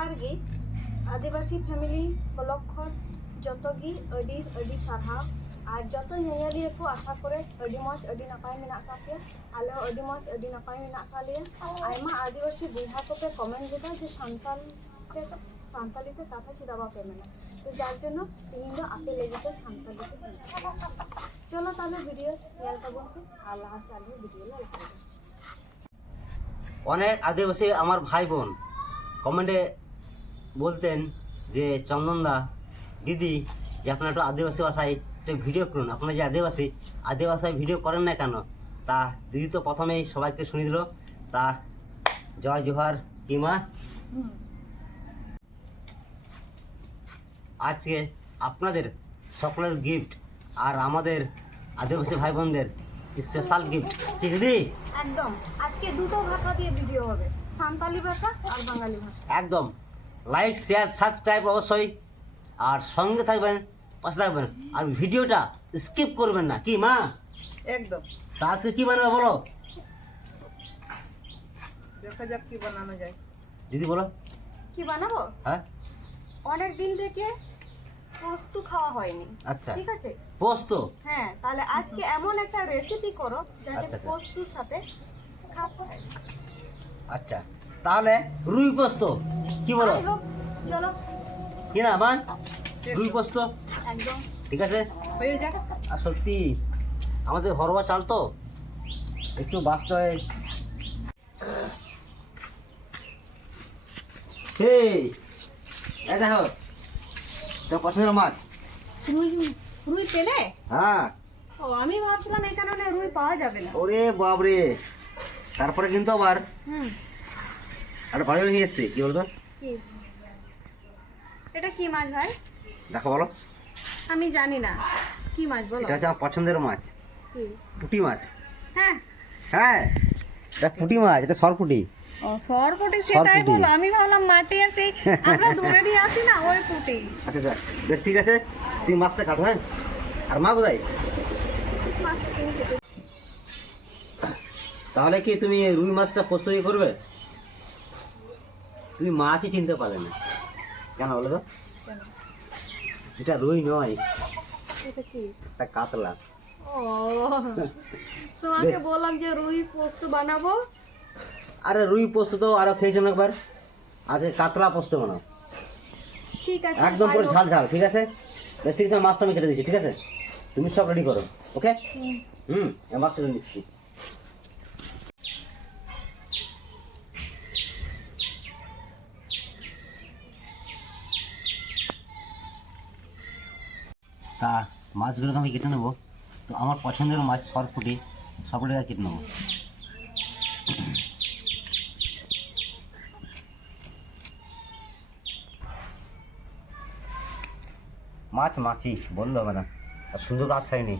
ᱡᱚᱦᱟᱨᱜᱮ ᱟᱹᱫᱤᱵᱟᱹᱥᱤ family block ᱠᱷᱚᱱ ᱡᱚᱛᱚᱜᱮ ᱟᱹᱰᱤ ᱟᱹᱰᱤ ᱥᱟᱨᱦᱟᱣ ᱟᱨ ᱡᱚᱛᱚ ᱧᱮᱧᱮᱞᱤᱭᱟᱹ ᱠᱚ ᱟᱥᱟ ᱠᱚᱨᱮ ᱟᱹᱰᱤ ᱢᱚᱡᱽ ᱟᱹᱰᱤ ᱱᱟᱯᱟᱭ ᱢᱮᱱᱟᱜ ᱠᱟᱜ ᱯᱮᱭᱟ ᱟᱞᱮ ᱦᱚᱸ ᱟᱹᱰᱤ ᱢᱚᱡᱽ ᱟᱹᱰᱤ ᱱᱟᱯᱟᱭ ᱢᱮᱱᱟᱜ ᱠᱟᱜ ᱞᱮᱭᱟ ᱟᱭᱢᱟ ᱟᱹᱫᱤᱵᱟᱹᱥᱤ ᱵᱚᱭᱦᱟ ᱠᱚᱯᱮ কমেন্ট ᱞᱮᱫᱟ যে ᱥᱟᱱᱛᱟᱲ ᱛᱮ সাঁওতালিতে কথা সেটা বাপে মেনে তো যার জন্য তিনি আপে লেগেছে সাঁওতালিতে চলো তাহলে ভিডিও খেয়ালটা বলতে আল্লাহ সালে ভিডিও অনেক আদিবাসী আমার ভাই বোন কমেন্টে বলতেন যে চন্দনদা দিদি যে আপনারা একটু আদিবাসী ভাষায় একটা ভিডিও করুন। আপনারা যে আদিবাসী আদিবাসায় ভিডিও করেন না কেন? তা দিদি তো প্রথমেই সবাইকে শুনে দিল। তা জয় জোহার কিমা আজকে আপনাদের সকলের গিফট আর আমাদের আদিবাসী ভাই বোনদের স্পেশাল গিফট ঠিক দিদি? একদম। আজকে দুটো ভাষা দিয়ে ভিডিও হবে। সান্তালি ভাষা আর বাঙালি ভাষা। একদম। লাইক শেয়ার সাবস্ক্রাইব অবশ্যই। আর সঙ্গে থাকবেন পাশে থাকবেন। আর ভিডিওটা স্কিপ করবেন না। কি মা? একদম। তা আজকে কি বানাবে বলো? দেখা যাক কি বানানো যায়। দিদি বলো। কি বানাবো? হ্যাঁ? অনেক দিন থেকে পোস্ত খাওয়া হয়নি। আচ্ছা। ঠিক আছে? পোস্ত? হ্যাঁ তাহলে আজকে এমন একটা রেসিপি করো যাতে আচ্ছা, আচ্ছা। পোস্তুর সাথে খাওয়া আচ্ছা। তাহলে রুই পোস্ত। কি বলো? চলো। কি না মা রুই পোস্ত। একদম। ঠিক আছে? হয়ে যাক। আর সত্যি আমাদের ঘরোয়া চাল তো। একটু বাঁচতে হয়। এই দেখো তো পছন্দের মাছ। রুই রুই পেলে? হ্যাঁ। ও আমি ভাবছিলাম এই কারণে রুই পাওয়া যাবে না। ওরে বাবরে তারপরে কিন্তু আবার হুম। একটা ভালো নিয়ে এসছি কি বলতো? কি? এটা কি মাছ ভাই? দেখো বলো। আমি জানি না। কি মাছ বলো? এটা হচ্ছে আমার পছন্দের মাছ। কি? পুঁটি মাছ। হ্যাঁ। হ্যাঁ এটা পুঁটি মাছ এটা সরপুটি। ও সরপুটি সেটাই বলো। আমি ভাবলাম মাটি আছে। আমরা ধরে নিয়ে আসি না ওই পুটি। আচ্ছা স্যার বেশ ঠিক আছে। তুমি মাছটা কাটো হ্যাঁ? আর মা কোথায়? তাহলে কি তুমি রুই মাছটা প্রস্তুতি করবে? তুমি মাছই চিনতে পারলে না। কেন বলো তো? এটা রুই নয়। এটা কি? এটা কাতলা। ও তোমাকে বললাম যে রুই পোস্ত বানাবো। আরে রুই পোস্ত তো আরও খেয়েছিলাম একবার। আজকে কাতলা পোস্ত বানাও। ঠিক আছে একদম পুরো ঝাল ঝাল ঠিক আছে? বেশ ঠিক আছে মাছটা আমি কেটে দিচ্ছি ঠিক আছে? তুমি সব রেডি করো ওকে হুম। হুম মাছটা নিচ্ছি। তা মাছগুলোকে আমি কেটে নেব। তো আমার পছন্দের মাছ সরপুটি সরপুটিটা কেটে নেব। মাছ মাছই বলল ম্যাডাম। আর সুন্দর মাছ হয়নি।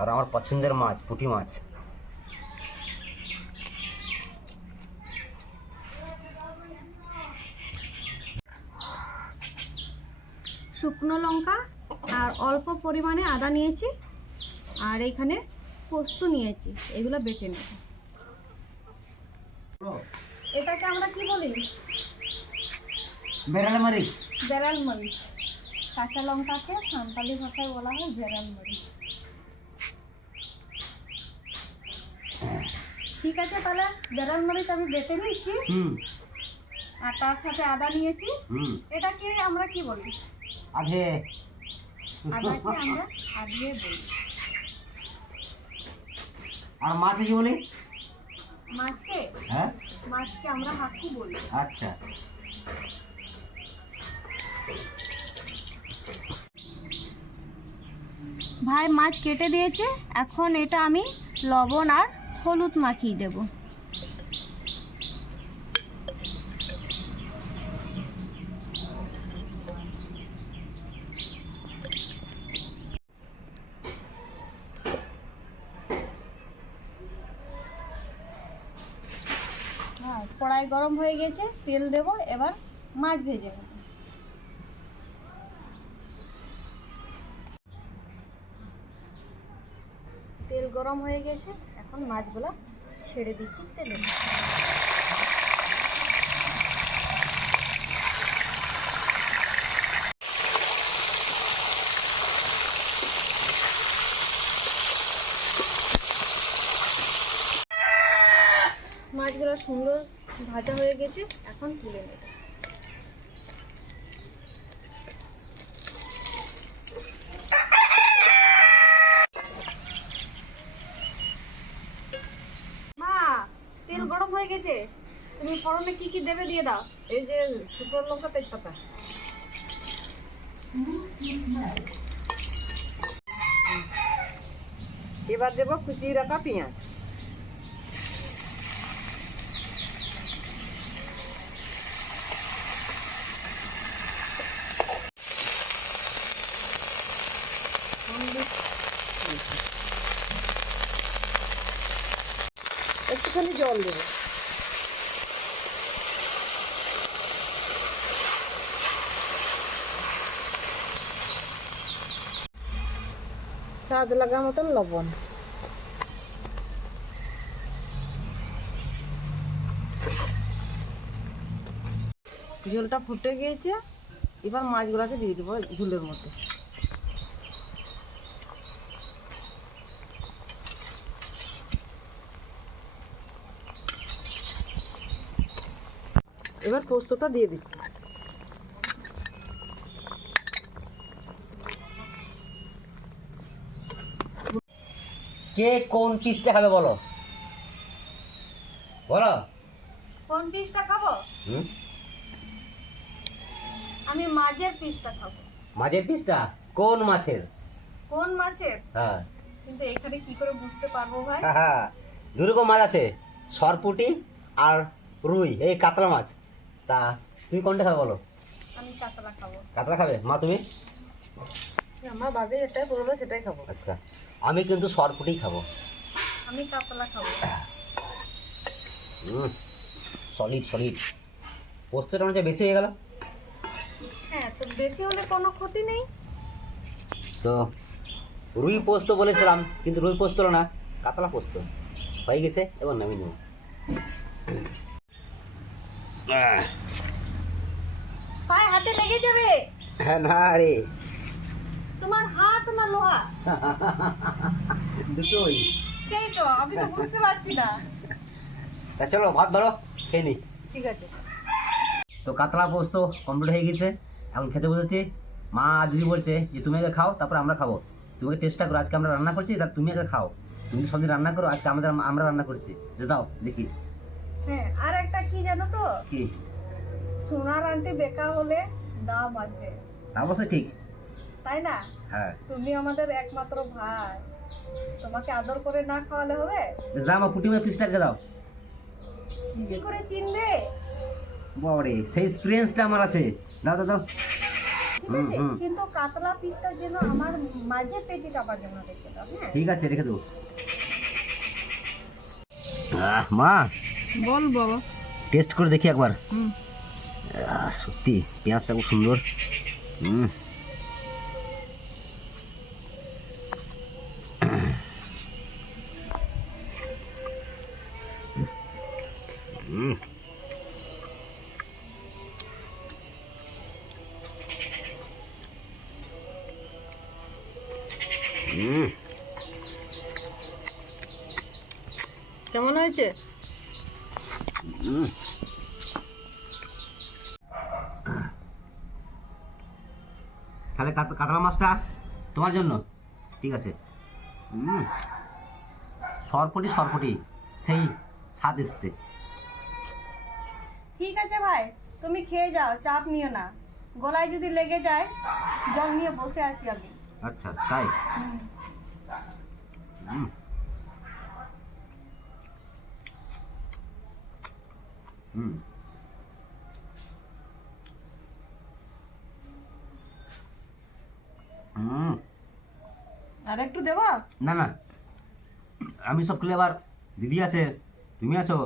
আর আমার পছন্দের মাছ পুঁটি মাছ। শুকনো লঙ্কা আর অল্প পরিমাণে আদা নিয়েছি আর এখানে পোস্ত নিয়েছি। এগুলো বেটে নেব। এটাকে আমরা কি বলি? বেড়ালে মারিস বেড়াল মরিচ। কাঁচা লঙ্কাকে সান্তালি ভাষায় বলা হয় বেড়াল মরিচ। ঠিক আছে তাহলে বেড়াল মরিচ আমি বেটে নিয়েছি। হুম। আর তার সাথে আদা নিয়েছি। হুম। এটাকে আমরা কি বলি? আধে আদাকে আমরা আদিয়ে বলি। আর মাছ কি বলি? মাছকে? হ্যাঁ? মাছকে আমরা হাঁকু বলি। আচ্ছা। ভাই মাছ কেটে দিয়েছে। এখন এটা আমি লবণ আর হলুদ মাখিয়ে দেব। কড়াই গরম হয়ে গেছে, তেল দেব, এবার মাছ ভেজে নেব। তেল গরম হয়ে গেছে, এখন মাছগুলো ছেড়ে দিচ্ছি তেলে। মাছগুলো সুন্দর ভাজা হয়ে গেছে, এখন তুলে নেব। মা, তেল গরম হয়ে গেছে। তুমি ফোড়নে কি কি দেবে দিয়ে দাও। এই যে শুকনো লঙ্কা তেজপাতা। এবার দেবো কুচিয়ে রাখা পেঁয়াজ। একটুখানি জল দেবো। স্বাদ লাগা মতন লবণ। ঝোলটা ফুটে গিয়েছে, এবার মাছগুলোকে দিয়ে দেবো ঝোলের মধ্যে। এবার পোস্তটা দিয়ে দিচ্ছি। কে কোন পিসটা খাবে বলো? বলো। কোন পিসটা খাব? হুম? আমি মাছের পিসটা খাব। মাছের পিসটা কোন মাছের? কোন মাছের? হ্যাঁ। কিন্তু এখানে কি করে বুঝতে পারব ভাই? হ্যাঁ। দুরকম মাছ আছে। সরপুটি আর রুই এই কাতলা মাছ। তা তুমি কোনটা খাবে বলো? আমি কাতলা খাব। কাতলা খাবে? মা তুমি? আমার বাদে যেটাই বলব সেটাই খাব। আচ্ছা আমি কিন্তু সরপুটি খাব। আমি কাতলা খাব। হুম সলিড সলিড পোস্তটা মনে বেশি হয়ে গেল। হ্যাঁ তো বেশি হলে কোনো ক্ষতি নেই। তো রুই পোস্ত বলেছিলাম কিন্তু রুই পোস্ত হলো না কাতলা পোস্ত। হয়ে গেছে এবার নামিয়ে নেব। পায়ে হাতে লেগে যাবে? হ্যাঁ না রে। তোমার হাত তোমার লোহা। দুটোই। সেই তো আমি তো বুঝতে পারছি না। তা চলো ভাত ধরো খেয়ে নি। ঠিক আছে। তো কাতলা পোস্ত কমপ্লিট হয়ে গেছে। এখন খেতে বসেছি। মা দিদি বলছে যে তুমি আগে খাও তারপর আমরা খাব। তুমি চেষ্টা করো আজকে আমরা রান্না করছি তা তুমি আগে খাও। তুমি সবদিন রান্না করো আজকে আমাদের আমরা রান্না করছি। যে দাও দেখি। হ্যাঁ আর জানো তো? কি? সোনার আনতে বেকার হলে দাম আছে। অবশ্যই ঠিক। তাই না? হ্যাঁ। তুমি আমাদের একমাত্র ভাই। তোমাকে আদর করে না খাওয়ালে হবে? আমার পুটি মেয়ে পিসটাকে দাও। কি করে চিনবে? বাবারে সেই এক্সপিরিয়েন্সটা আমার আছে। দাও দাও। কিন্তু কাতলা পিসটা যেন আমার মাঝে পেটি কাপার জন্য রেখে দাও হ্যাঁ? ঠিক আছে রেখে দেবো। আহ, মা। বল বাবা টেস্ট করে দেখি একবার হুম আহ, সত্যি পেঁয়াজটা খুব সুন্দর হুম হুম। হুম কেমন হয়েছে হুম। তাহলে কাত- কাতলা মাছটা তোমার জন্য। ঠিক আছে। সরপটি সরপটি। সেই স্বাদ এসছে। ঠিক আছে ভাই তুমি খেয়ে যাও চাপ নিও না। গলায় যদি লেগে যায় জল নিয়ে বসে আছি আমি। আচ্ছা তাই? হুম। হুম। হুম আর একটু দেবা? না না। আমি সব খেলে আবার দিদি আছে তুমি আছো?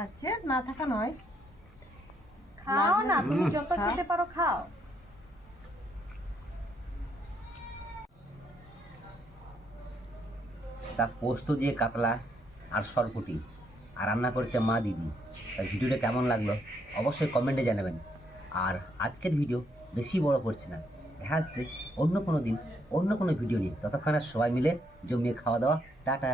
আচ্ছা না থাকা নয়। খাও না তুমি। যত খেতে পারো খাও। তা পোস্ত দিয়ে কাতলা। আর সরপুটি আর রান্না করছে মা দিদি। তাই ভিডিওটা কেমন লাগল অবশ্যই কমেন্টে জানাবেন। আর আজকের ভিডিও বেশি বড় করছে না। দেখা যাচ্ছে অন্য কোনো দিন, অন্য কোনো ভিডিও নিয়ে। ততক্ষণ সবাই মিলে জমিয়ে খাওয়া দাওয়া। টাটা।